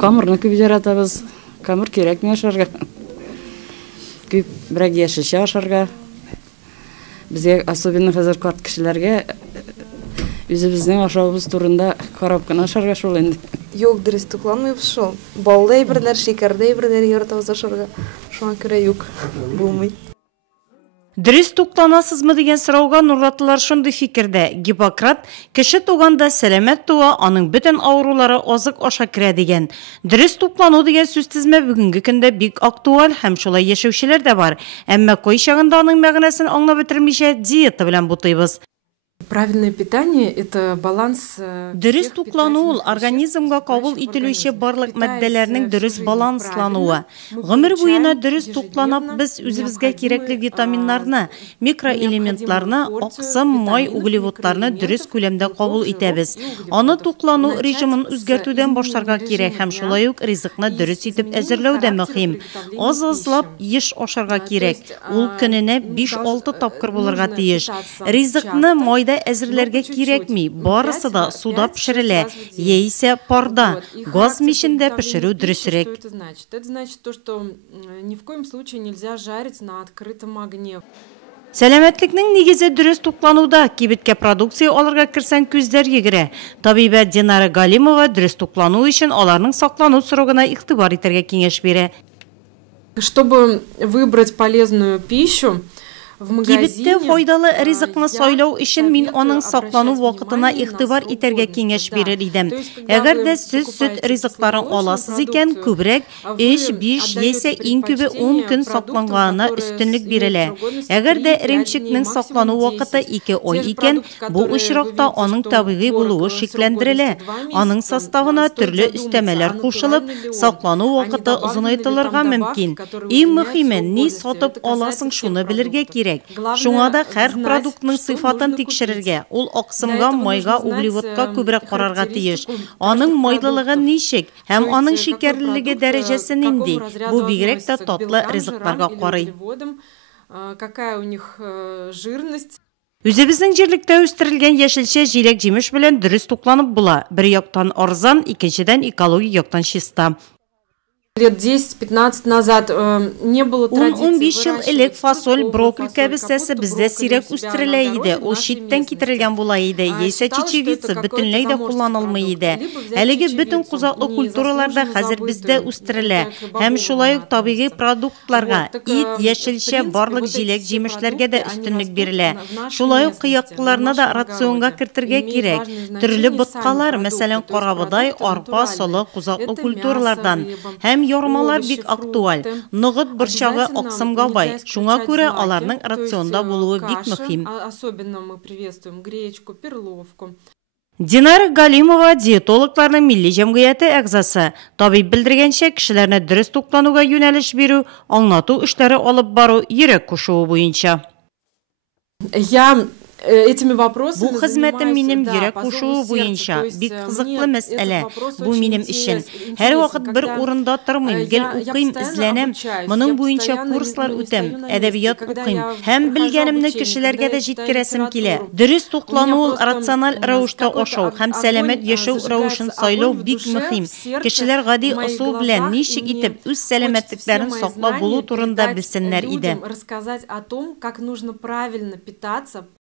Камырны күп жаратабыз. Камыр кирәк миңа ашарга. Күп бирәк яшелчә ашарга. Безгә особенно хәзер карт кешеләргә үзебезнең ашавыбыз турында карап кына ашарга шул инде. Юк, дөрес тукланмыйбыз шул. Балдай берләр, шикәрдәй берләр яратабыз ашарга. Шуңа күрә юк, булмый. Дөрес тукланасызмы дигән сорауга Нурлатылар шундый фикердә. Гиппократ кеше туганда сәламәт туа, аның бөтен авырулары азык аша керә дигән. Дөрес туклану дигән сүз тизме бүгенге көндә бик актуаль һәм шулай яшәүчеләр дә бар. Әмма кай чагында аның мәгънәсен аңлап бетермичә диета белән бутыйбыз. Правильное питание – это баланс. Дөрес туклану ул организмга кабул ителүче барлык матдәләрнең дөрес баланслануы. Гомер буена дөрес тукланып, без үзебезгә кирәкле витаминнарны, микроэлементларны, аксым, май, углеводларны дөрес күләмдә кабул итәбез. Аны туклану режимын үзгәртүдән башларга кирәк һәм шулай ук ризыкны дөрес итеп әзерләү дә мөһим. Аз-азлап еш ашарга кирәк. Ул көненә 5-6 тапкыр булырга тиеш. Ризыкны майда әзерләргә кирәкми, барысы да суда пешерелә, яисә парда, газ мичендә пешерү дөресрәк. Это значит то, что ни в коем случае нельзя жарить на открытом огне. Сәламәтлекнең нигезе дөрес туклануда, кибеткә продукция алырга кирсәң күздәр йөгерә. Табиба Динара Галимова дөрес туклану өчен аларның саклану срогына игътибар итәргә киңәш бирә. Чтобы выбрать полезную пищу, Кибеттә файдалы ризыкны сайлау өчен мин аның саклану вакытына игътибар итәргә киңәш бирер идем. Әгәр дә сез сөт ризыкларын аласыз икән, күбрәк 3-5 яисә иң күбе 10 көн сакланганына өстенлек бирелә. Әгәр дә эремчекнең саклану вакыты 2 ай икән, бу очракта аның табигый булуы шикләндерелә. Аның составына төрле өстәмәләр кушылып, саклану вакыты озынайтылырга мөмкин. Иң мөһиме, ни сатып аласың шуны белергә кирәк. Шуңа да һәр продуктның сыйфатын тикшерергә, ул аксымга, майга, углеводка күбрәк карарга тиеш. Аның майлылыгы ничек һәм аның шикәрлелеге дәрәҗәсе нинди? Бу бигрәк тә татлы ризыкларга карый. Какая у них жирность? Үзебезнең җирлектә үстерелгән яшелчә, җиләк, җимеш белән дөрес тукланып була. Бер яктан арзан, икенчедән экологик яктан чиста. Лет 10-15 назад не было традиции. 15 ел элек фасоль, брокколи кәбестәсе бездә сирәк үстерелә иде. Ул читтән китерелгән була иде, яисә чечевица бөтенләй дә кулланылмый иде. Әлеге бөтен кузаклы культураларда хәзер бездә үстерелә. Һәм шулай ук табигый продуктларга, ит, яшелчә, барлык җиләк, җимешләргә дә өстенлек бирелә. Шулай ук кыяклыларны да рационга кертергә кирәк. Төрле боткалар, мәсәлән, карабодай, арпа, солы, кузаклы культуралардан. Һәм ярмалар бик актуаль. Ныгыт борчагы аксымга бай. Шуңа күрә аларның рационда булуы бик мөһим. Особенно мы приветствуем гречку, перловку. Динара Галимова диетологларның милли җәмгыяте әгъзасы. Табиб белдергәнчә, кешеләрне дөрес туклануга юнәлеш бирү, аңлату эшләре алып бару йөрәк кушуы буенча. Бу хезмәтем минем йөрәк кушуы буенча бик кызыклы мәсьәлә. Бу минем өчен. Һәр вакыт бер урында тормыйм, гел укыйм, изләнәм. Моның буенча курслар үтәм, әдәбият укыйм. Һәм белгәнемне кешеләргә дә җиткерәсем килә. Дөрес туклану ул рациональ рәвештә ашау һәм сәламәт яшәү рәвешен сайлау бик мөһим. Кешеләр гади асыл белән ничек итеп үз сәламәтлекләрен саклап булу турында белсеннәр иде.